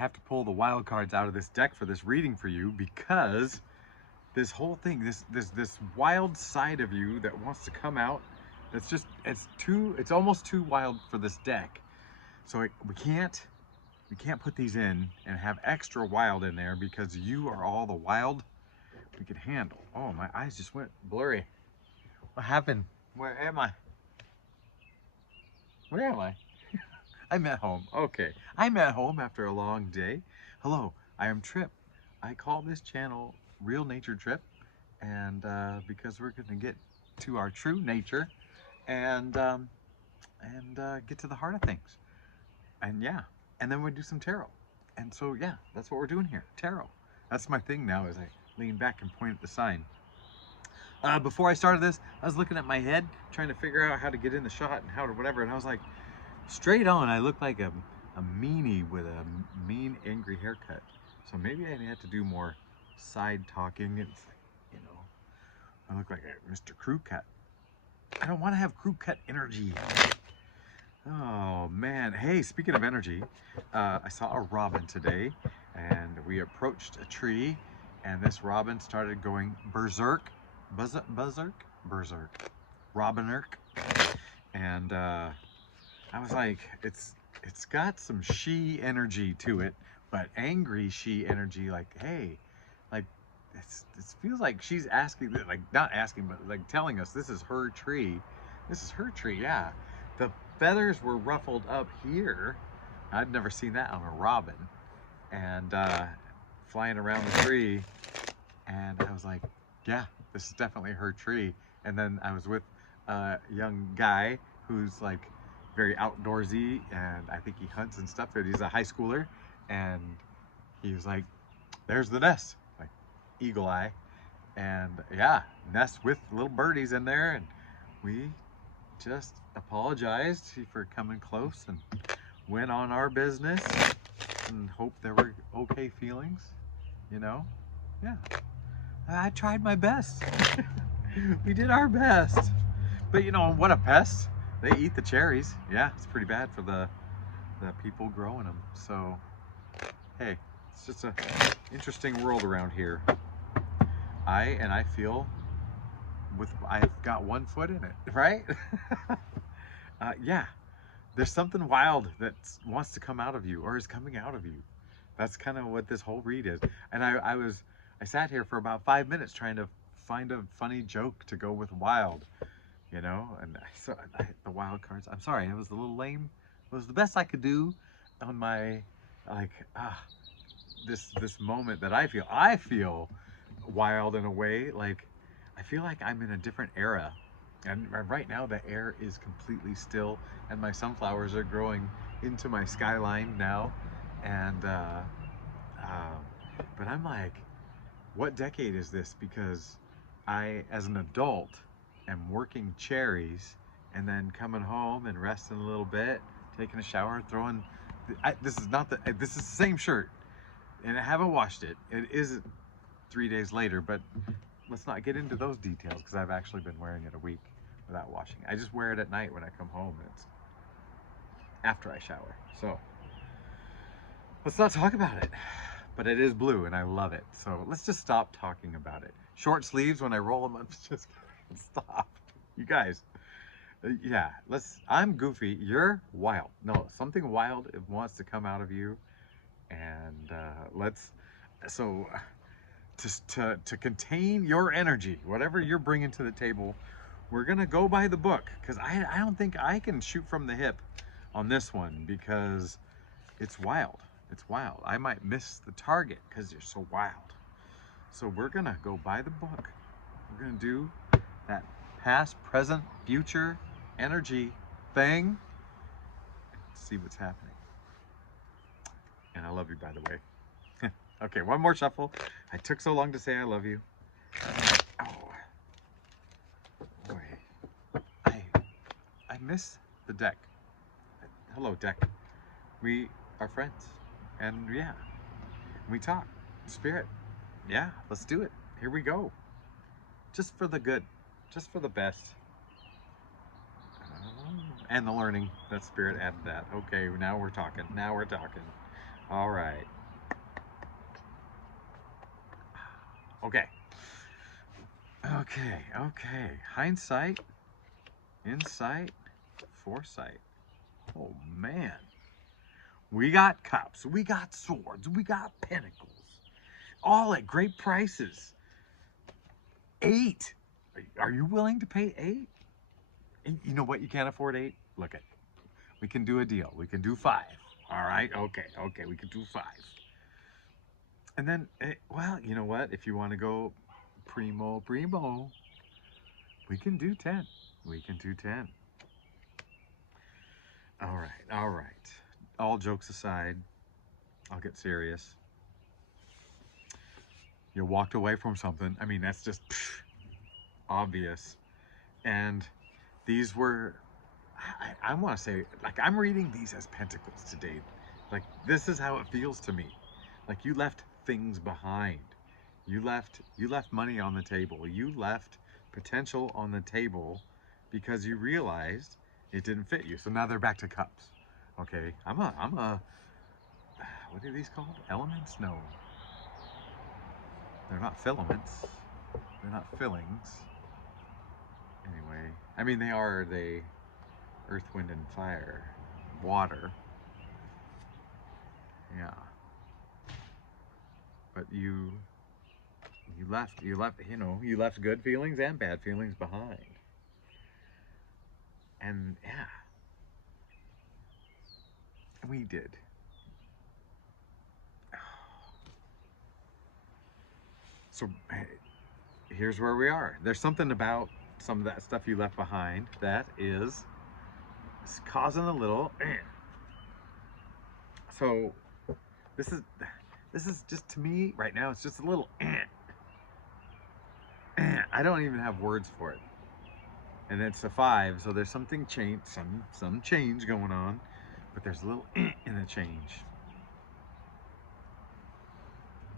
have to pull the wild cards out of this deck for this reading for you, because this whole thing, this wild side of you that wants to come out, it's almost too wild for this deck. So we can't put these in and have extra wild in there, because you are all the wild we could handle. Oh, my eyes just went blurry. What happened? Where am I? Where am I? I'm at home. Okay, I'm at home after a long day. Hello, I am Trip. I call this channel Real Nature Trip, and because we're gonna get to our true nature and get to the heart of things. And yeah, and then we do some tarot. And so yeah, that's what we're doing here, tarot. That's my thing now, as I lean back and point at the sign. Before I started this, I was looking at my head, trying to figure out how to get in the shot and how to whatever, and I was like, straight on, I look like a meanie with a mean, angry haircut. So maybe I have to do more side talking. It's, you know, I look like a Mr. Crew Cut. I don't want to have crew cut energy. Oh man, hey, speaking of energy, I saw a robin today, and we approached a tree, and this robin started going berserk, berserk, robinurk, and I was like, it's got some she energy to it, but angry she energy, like, hey, like, it feels like she's asking, like, not asking, but like telling us this is her tree. This is her tree, yeah. The feathers were ruffled up here. I'd never seen that on a robin. And flying around the tree. And I was like, yeah, this is definitely her tree. And then I was with a young guy who's like very outdoorsy, and I think he hunts and stuff, but he's a high schooler. And he was like, there's the nest, like eagle eye. And yeah, nest with little birdies in there. And we just apologized for coming close and went on our business and hoped there were okay feelings, you know? Yeah, I tried my best. We did our best. But you know, what a pest. They eat the cherries. Yeah, it's pretty bad for the people growing them. So, hey, it's just a interesting world around here. I feel I've got one foot in it, right? Yeah, there's something wild that wants to come out of you, or is coming out of you. That's kind of what this whole read is. And I sat here for about 5 minutes trying to find a funny joke to go with wild, you know. And the wild cards, I'm sorry, it was a little lame. It was the best I could do on my, like, this moment that I feel wild in a way. Like, I feel like I'm in a different era, and right now the air is completely still, and my sunflowers are growing into my skyline now. And but I'm like, what decade is this? Because I, as an adult, am working cherries and then coming home and resting a little bit, taking a shower, throwing this is the same shirt, and I haven't washed it. It is 3 days later, but let's not get into those details, because I've actually been wearing it a week without washing. I just wear it at night when I come home, and it's after I shower. So let's not talk about it. But it is blue, and I love it. So let's just stop talking about it. Short sleeves, when I roll them up, just stop. You guys, yeah, I'm goofy, you're wild. No, something wild, it wants to come out of you. And to contain your energy, whatever you're bringing to the table, we're gonna go by the book, because I don't think I can shoot from the hip on this one, because it's wild. It's wild. I might miss the target because you're so wild. So we're gonna go by the book. We're gonna do that past, present, future energy thing. See what's happening. And I love you, by the way. Okay, one more shuffle. I took so long to say I love you. Oh, boy. I miss the deck. Hello, deck. We are friends. And yeah, we talk. Spirit. Yeah, let's do it. Here we go. Just for the good. Just for the best. And the learning. That Spirit added that. Okay, now we're talking. Now we're talking. All right. Okay. Okay. Hindsight, insight, foresight. Oh man. We got cups, we got swords, we got pinnacles, all at great prices. 8. Are you willing to pay 8? You know what? You can't afford 8? Look at, we can do a deal. We can do 5. All right. Okay. We can do 5. And then, well, you know what? If you want to go primo, we can do 10. We can do 10. All right. All jokes aside, I'll get serious. You walked away from something. I mean, that's just obvious. And these were, I want to say, like, I'm reading these as pentacles today. Like, this is how it feels to me. Like, you left things behind. You left money on the table. You left potential on the table because you realized it didn't fit you. So now they're back to cups. Okay, I'm a what are these called? Elements? No. They're not filaments. They're not fillings. Anyway, I mean, they are the earth, wind, and fire. Water. Yeah. But you left, you left good feelings and bad feelings behind. And yeah, we did. So here's where we are. There's something about some of that stuff you left behind that is causing a little. So this is just, to me right now, it's just a little. I don't even have words for it. And it's a 5, so there's something change, some change going on, but there's a little in the change.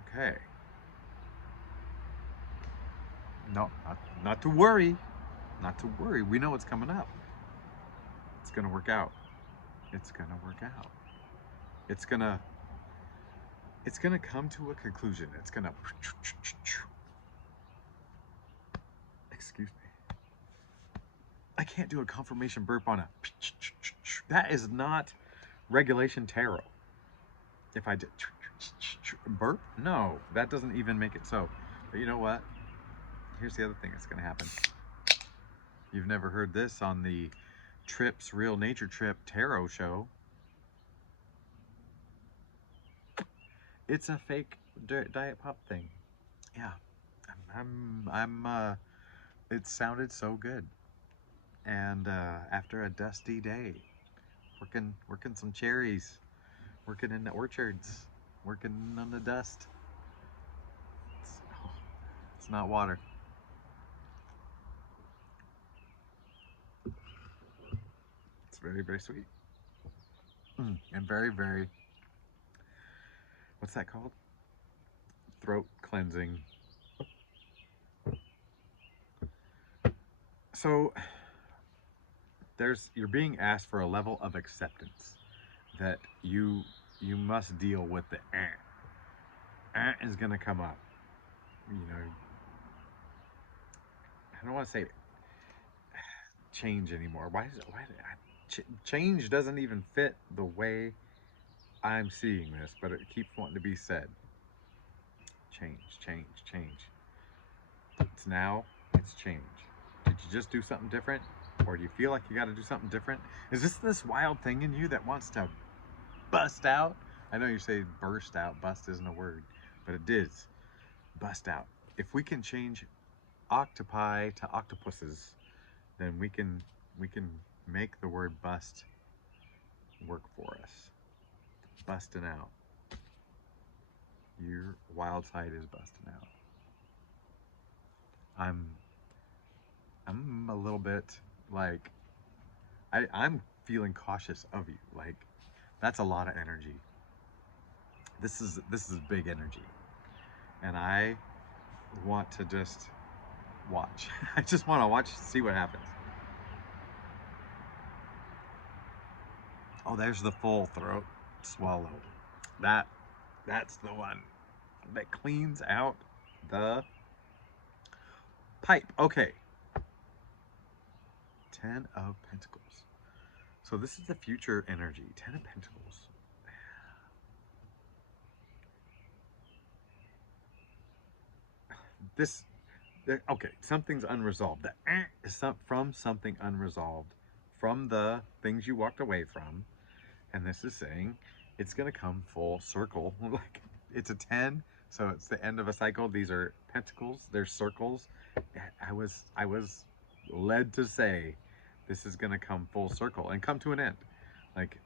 Okay. No, not to worry. Not to worry. We know what's coming up. It's gonna work out. It's gonna work out. It's gonna come to a conclusion. It's gonna. Excuse me. I can't do a confirmation burp on a. That is not regulation tarot. If I did burp, no, that doesn't even make it so. But you know what? Here's the other thing that's gonna happen. You've never heard this on the Trips Real Nature Trip Tarot show. It's a fake Diet Pop thing. Yeah, it sounded so good. And after a dusty day, working some cherries, working in the orchards, working on the dust. It's not water. It's very, very sweet. And very, very, what's that called? Throat cleansing. So you're being asked for a level of acceptance that you must deal with. The is gonna come up. You know, I don't want to say change anymore. Change doesn't even fit the way I'm seeing this, but it keeps wanting to be said. Change. It's change. Did you just do something different? Or do you feel like you got to do something different? Is this wild thing in you that wants to bust out? I know you say burst out, bust isn't a word, but it is. Bust out. If we can change octopi to octopuses, then we can make the word bust work for us. Busting out. Your wild side is busting out. I'm a little bit like, I'm feeling cautious of you. Like, that's a lot of energy. This is big energy, and I want to just watch. I just want to watch, see what happens. Oh, there's the full throat swallow. That that's the one that cleans out the pipe. Okay. 10 of Pentacles. So this is the future energy. 10 of Pentacles. This, okay, something's unresolved. The is from something unresolved, from the things you walked away from. And this is saying it's going to come full circle. Like, it's a 10, so it's the end of a cycle. These are pentacles, they're circles. I was led to say this is going to come full circle and come to an end. Like,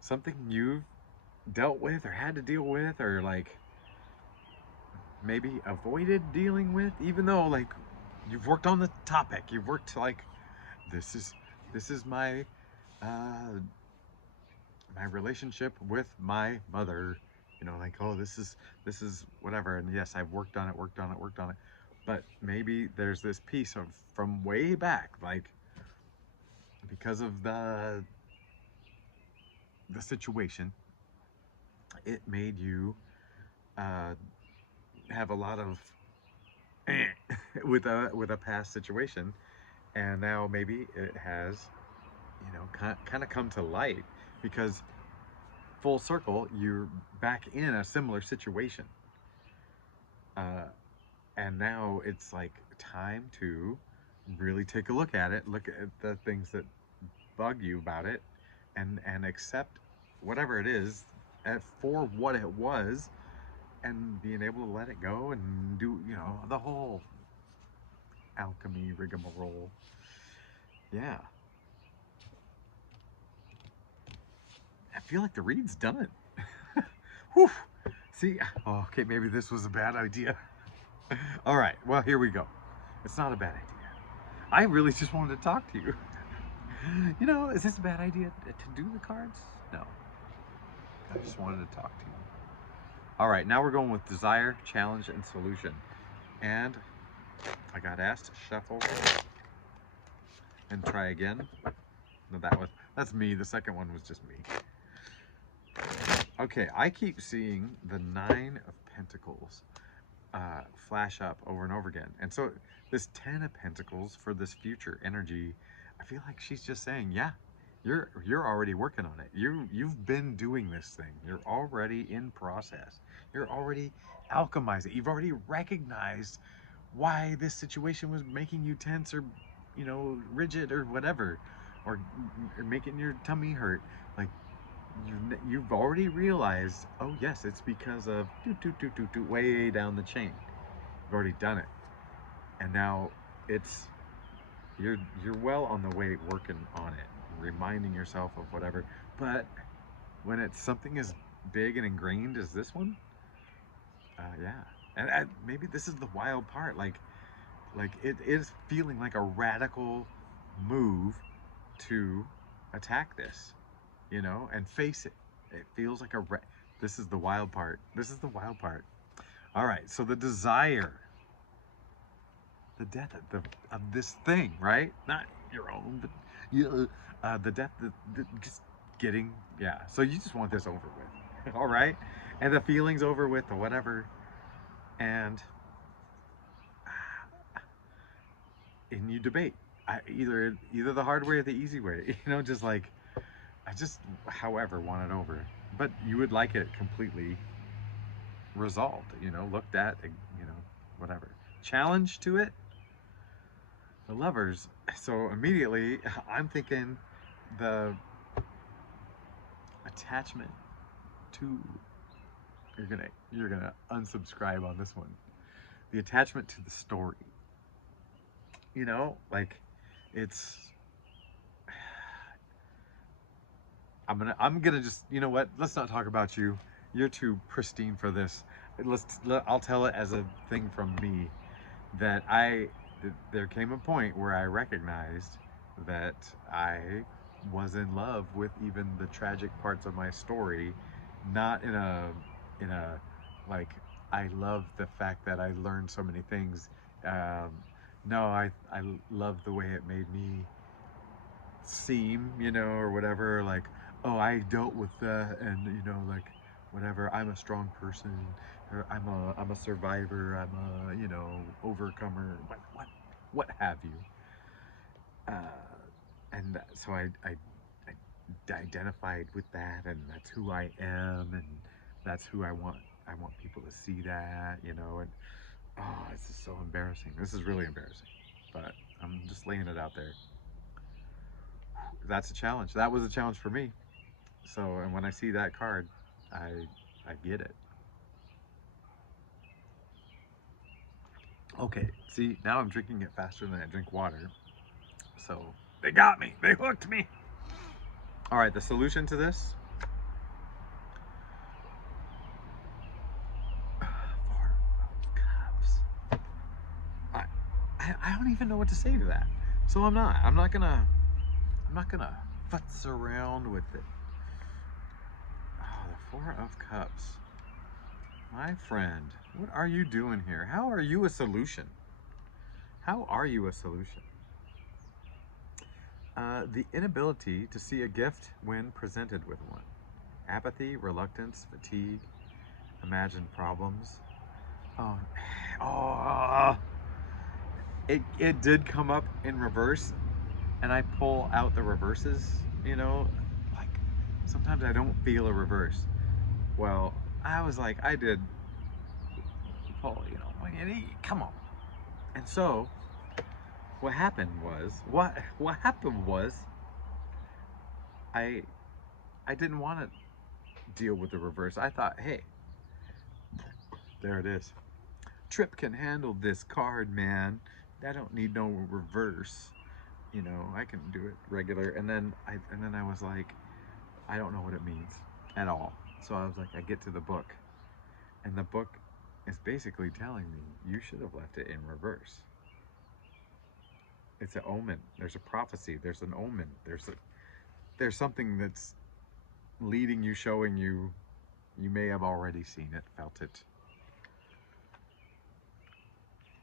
something you've dealt with or had to deal with, or like maybe avoided dealing with, even though like you've worked on the topic, you've worked like this is my my relationship with my mother, you know, like, oh, this is whatever, and yes, I've worked on it, but maybe there's this piece of from way back, like, because of the situation, it made you have a lot of with a past situation, and now maybe it has, you know, kind of come to light, because full circle, you're back in a similar situation, and now it's like time to really take a look at it, look at the things that bug you about it, and accept whatever it is for what it was, and being able to let it go and do, you know, the whole alchemy rigmarole. Yeah. I feel like the read's done. Whew. See, oh, okay, maybe this was a bad idea. All right, well, here we go. It's not a bad idea. I really just wanted to talk to you. You know, is this a bad idea to do the cards? No. I just wanted to talk to you. All right, now we're going with desire, challenge, and solution. And I got asked to shuffle and try again. No, that's me. The second one was just me. Okay, I keep seeing the 9 of Pentacles flash up over and over again. And so this 10 of Pentacles for this future energy, I feel like she's just saying, yeah, you're already working on it. You've been doing this thing. You're already in process. You're already alchemizing. You've already recognized why this situation was making you tense, or, you know, rigid, or whatever, or making your tummy hurt. Like, you've already realized, oh yes, it's because of way down the chain. You've already done it, and now it's you're well on the way working on it, reminding yourself of whatever. But when it's something as big and ingrained as this one, yeah, and maybe this is the wild part. Like it is feeling like a radical move to attack this, you know, and face it. It feels like this is the wild part. This is the wild part. All right, so the desire, the death of this thing, right? Not your own, but the death, just getting, yeah. So you just want this over with, all right? And the feelings over with, or whatever. And you debate, either the hard way or the easy way. You know, just like, I just, however, want it over. But you would like it completely resolved, you know, looked at, you know, whatever. Challenge to it, the Lovers. So immediately I'm thinking the attachment to, you're gonna unsubscribe on this one. The attachment to the story. You know, like, it's, I'm gonna just, you know what? Let's not talk about you. You're too pristine for this. I'll tell it as a thing from me, that there came a point where I recognized that I was in love with even the tragic parts of my story, not in a like, I love the fact that I learned so many things. No, I love the way it made me seem, you know, or whatever. Like, oh, I dealt with that, and you know, like, whatever. I'm a strong person, or I'm a survivor. I'm a, you know, overcomer. What have you? And so I identified with that, and that's who I am, and that's who I want. I want people to see that, you know. And oh, this is so embarrassing. This is really embarrassing, but I'm just laying it out there. That's a challenge. That was a challenge for me. So, and when I see that card, I I get it. Okay, see, now I'm drinking it faster than I drink water. So, they got me. They hooked me. All right, the solution to this, Four of Cups. I, I don't even know what to say to that. So I'm not gonna futz around with it. Oh, the Four of Cups. My friend, what are you doing here? How are you a solution? How are you a solution? The inability to see a gift when presented with one. Apathy, reluctance, fatigue, imagined problems. Oh, oh, it did come up in reverse, and I pull out the reverses, you know, like sometimes I don't feel a reverse. Well, I was like, I did pull, you know, like, come on. And so what happened was I I didn't want to deal with the reverse. I thought, hey, there it is. Trip can handle this card, man. I don't need no reverse. You know, I can do it regular. And then I was like, I don't know what it means at all. So I was like, I get to the book, and the book is basically telling me you should have left it in reverse. It's an omen. There's a prophecy. There's an omen. There's something that's leading you, showing you. You may have already seen it, felt it.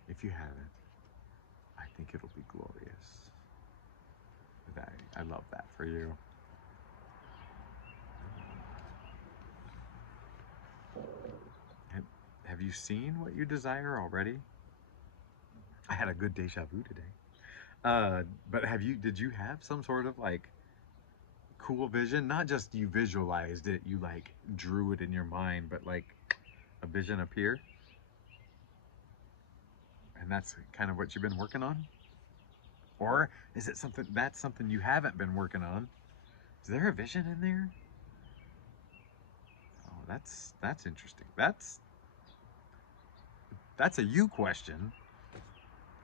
If you haven't, I think it'll be glorious. I love that for you. Have, have you seen what you desire already? I had a good deja vu today. But did you have some sort of like cool vision? Not just you visualized it, you like drew it in your mind, but like a vision appear? And that's kind of what you've been working on? Or is it something you haven't been working on? Is there a vision in there? Oh, that's interesting. That's a you question.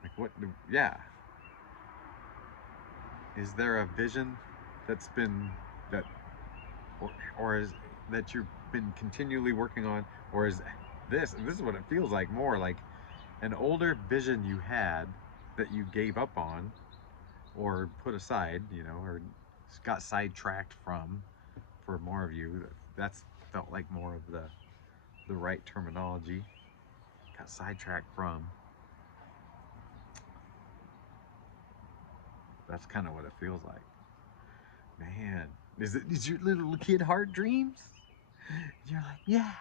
Like yeah. Is there a vision that's been that or is that you've been continually working on, or is this is what it feels like, more like an older vision you had that you gave up on or put aside, you know, or got sidetracked from, for more of you. That's felt like more of the right terminology. Got sidetracked from. That's kind of what it feels like. Man, is your little kid heart dreams? You're like, yeah,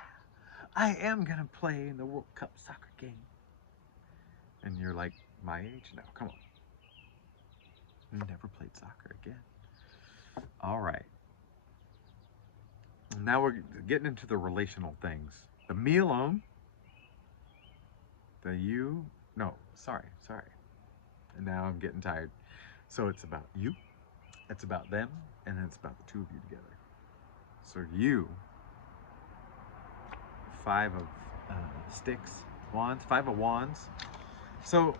I am gonna play in the World Cup soccer game. And you're like, my age? No, come on. You never played soccer again. All right. Now we're getting into the relational things. The me alone. The you. No, sorry. And now I'm getting tired. So it's about you, it's about them, and then it's about the two of you together. So you, five of sticks, wands, five of wands. So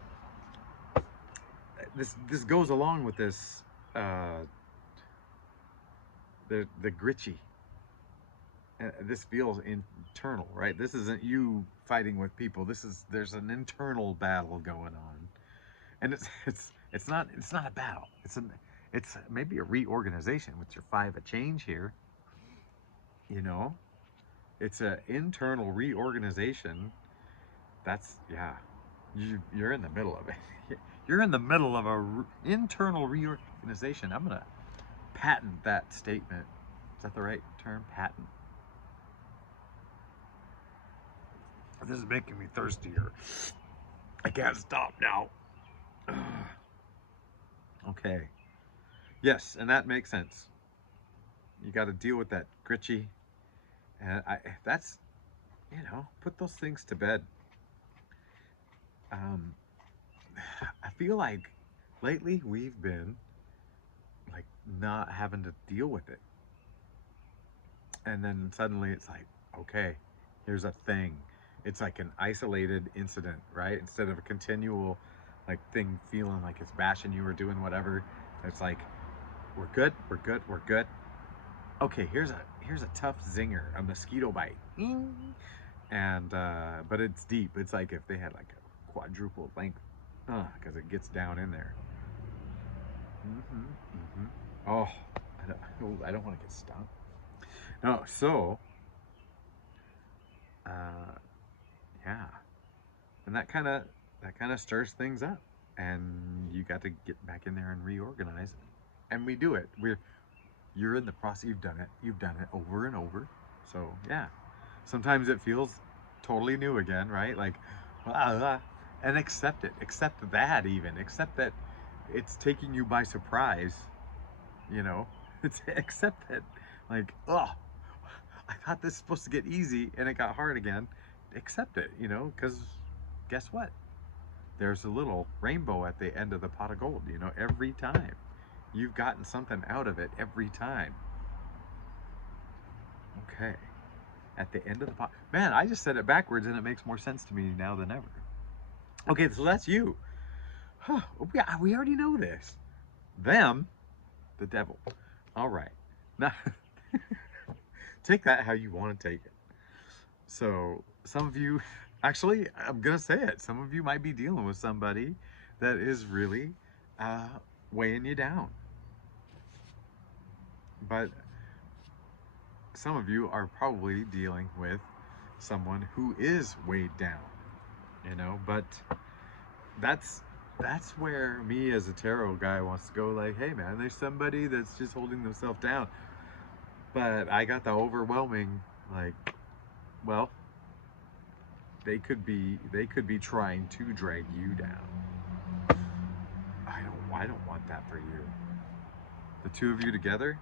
this goes along with this the gritchy. This feels internal, right? This isn't you fighting with people. There's an internal battle going on, and it's not a battle. It's maybe a reorganization with your five of change here. You know, it's an internal reorganization. That's yeah. You're in the middle of it. You're in the middle of a internal reorganization. I'm gonna patent that statement. Is that the right term? Patent. This is making me thirstier. I can't stop now. Okay. Yes, and that makes sense. You got to deal with that gritchy, and that's, put those things to bed. I feel like lately we've been like not having to deal with it, and then suddenly it's like, okay, here's a thing. It's like an isolated incident, right? Instead of a continual like thing feeling like it's bashing you or doing whatever. It's like, we're good, we're good, we're good. Okay, here's a tough zinger, a mosquito bite. And but it's deep. It's like if they had like a quadruple length, because it gets down in there. Oh, I don't want to get stung. No, so yeah, and that kind of stirs things up, and you got to get back in there and reorganize, and we do it. You're in the process. You've done it over and over. So yeah, sometimes it feels totally new again, right? Like, and accept it. Accept that, even accept that it's taking you by surprise. You know, it's accept that. Like, oh, I thought this was supposed to get easy and it got hard again. Accept it, because guess what? There's a little rainbow at the end of the pot of gold, every time. You've gotten something out of it every time. Okay. At the end of the pot. Man, I just said it backwards and it makes more sense to me now than ever. Okay, so that's you. Huh, we already know this. Them, the devil. All right. Now, take that how you want to take it. So, some of you, actually, I'm going to say it. Some of you might be dealing with somebody that is really weighing you down. But some of you are probably dealing with someone who is weighed down, but that's where me as a tarot guy wants to go, like, hey man, there's somebody that's just holding themselves down, but I got the overwhelming, like, well, they could be trying to drag you down. I don't want that for you. The two of you together,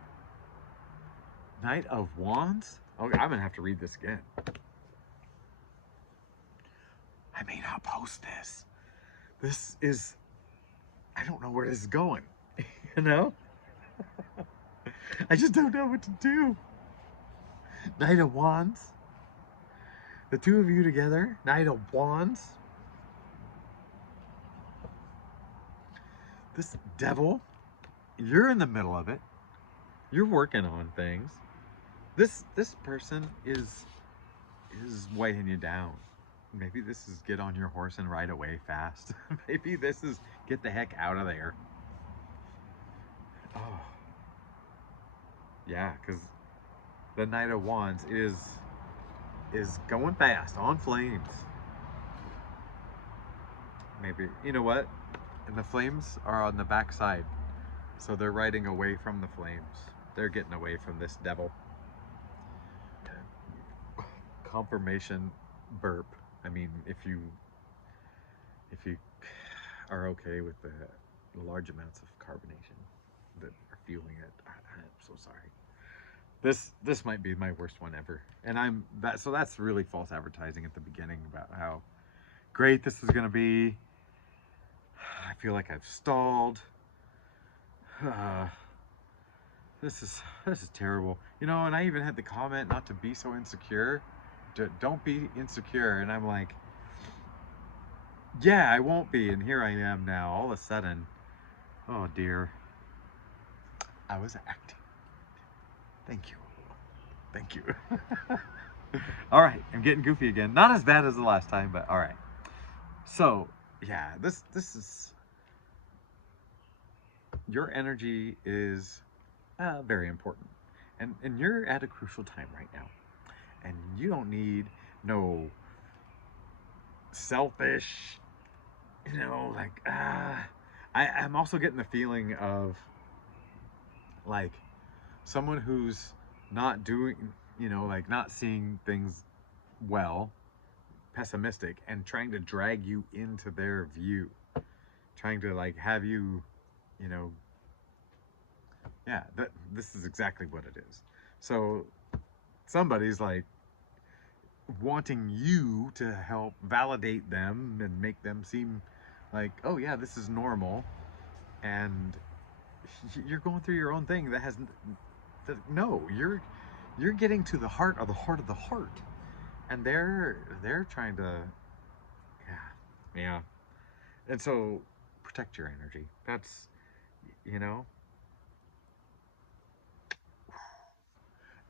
Knight of Wands. Okay, I'm gonna have to read this again. I may not post this. This is, I don't know where this is going, I just don't know what to do. Knight of Wands. The two of you together, Knight of Wands. This devil, you're in the middle of it. You're working on things. This person is weighing you down. Maybe this is get on your horse and ride away fast. Maybe this is get the heck out of there. Oh. Yeah, because the Knight of Wands is going fast, on flames. Maybe, you know what? And the flames are on the back side. So they're riding away from the flames. They're getting away from this devil. Confirmation burp. I mean, if you are okay with the large amounts of carbonation that are fueling it, I'm so sorry. This might be my worst one ever, and so that's really false advertising at the beginning about how great this is going to be. I feel like I've stalled. This is terrible, and I even had the comment not to be so insecure. Don't be insecure, and I'm like, yeah, I won't be, and here I am now. All of a sudden, oh dear, I was acting. Thank you. All right, I'm getting goofy again. Not as bad as the last time, but all right. So yeah, this is, your energy is very important, and you're at a crucial time right now, and you don't need no selfish, like I'm also getting the feeling of like someone who's not doing, you know, like not seeing things well, pessimistic, and trying to drag you into their view, trying to like have you, you know, yeah, this is exactly what it is. So somebody's like wanting you to help validate them and make them seem like, oh yeah, this is normal, and you're going through your own thing that has no, you're getting to the heart of the heart of the heart, and they're trying to, yeah, yeah. And so protect your energy. That's, you know,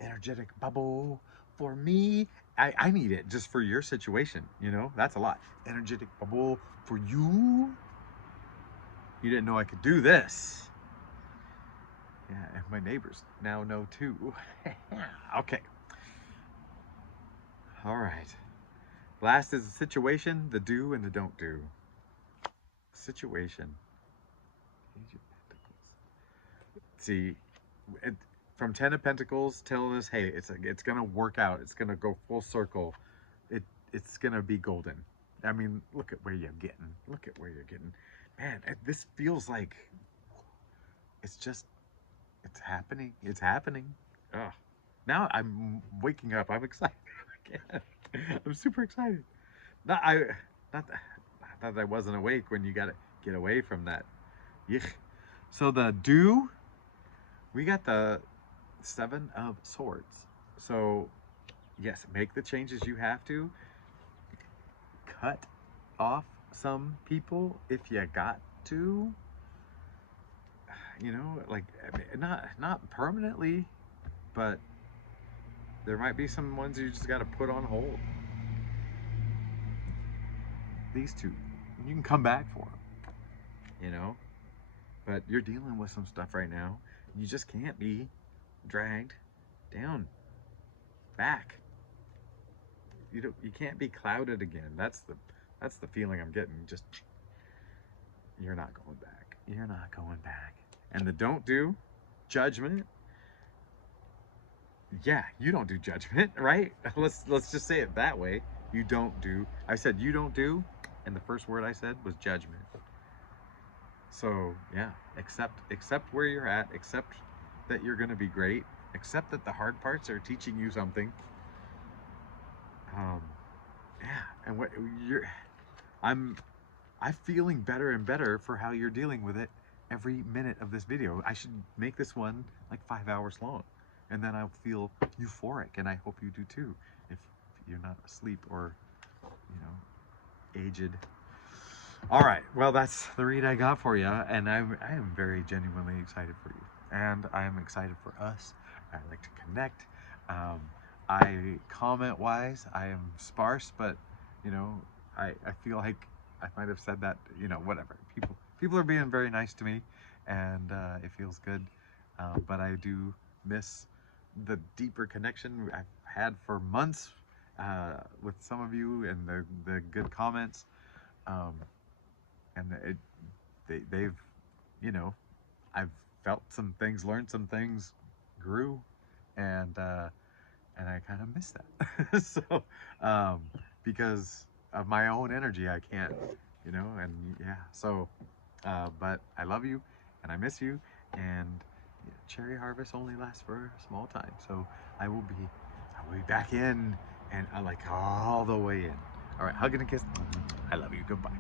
energetic bubble for me. I need it just for your situation, you know. That's a lot. Energetic bubble for you. You didn't know I could do this. Yeah, and my neighbors now know too. Okay. All right. Last is the situation, the do, and the don't do. Situation. Page of Pentacles. See, it, from Ten of Pentacles telling us, hey, it's gonna work out. It's gonna go full circle. It's gonna be golden. I mean, look at where you're getting. Look at where you're getting. Man, this feels like it's just it's happening. It's happening. Ugh. Now I'm waking up. I'm excited again. I'm super excited. Not not that, not that I wasn't awake when you got to get away from that. Yuck. So the do, we got the Seven of Swords. So yes, make the changes you have to. Cut off some people if you got to. You know, like not permanently, but there might be some ones you just got to put on hold. These two, you can come back for them. You know, but you're dealing with some stuff right now. You just can't be dragged down, back. You can't be clouded again. That's the feeling I'm getting. Just you're not going back. You're not going back. And the don't do, judgment. Yeah, you don't do judgment, right? Let's just say it that way. You don't do. I said you don't do, and the first word I said was judgment. So yeah, accept where you're at. Accept that you're gonna be great. Accept that the hard parts are teaching you something. Um, yeah, and what you're, I'm feeling better and better for how you're dealing with it every minute of this video. I should make this one like 5 hours long, and then I'll feel euphoric, and I hope you do too, if you're not asleep or, you know, aged. All right, well, that's the read I got for you, and I am very genuinely excited for you, and I am excited for us. I like to connect. I comment wise, I am sparse, but you know, I feel like I might have said that, you know, whatever. People are being very nice to me, and it feels good. But I do miss the deeper connection I've had for months with some of you, and the good comments. Um, and they've, you know, I've felt some things, learned some things, grew, and I kind of miss that. So because of my own energy, I can't, you know, and yeah. So but I love you, and I miss you, and cherry harvest only lasts for a small time. So I will be back in, and I like all the way in. All right, hug and a kiss. I love you. Goodbye.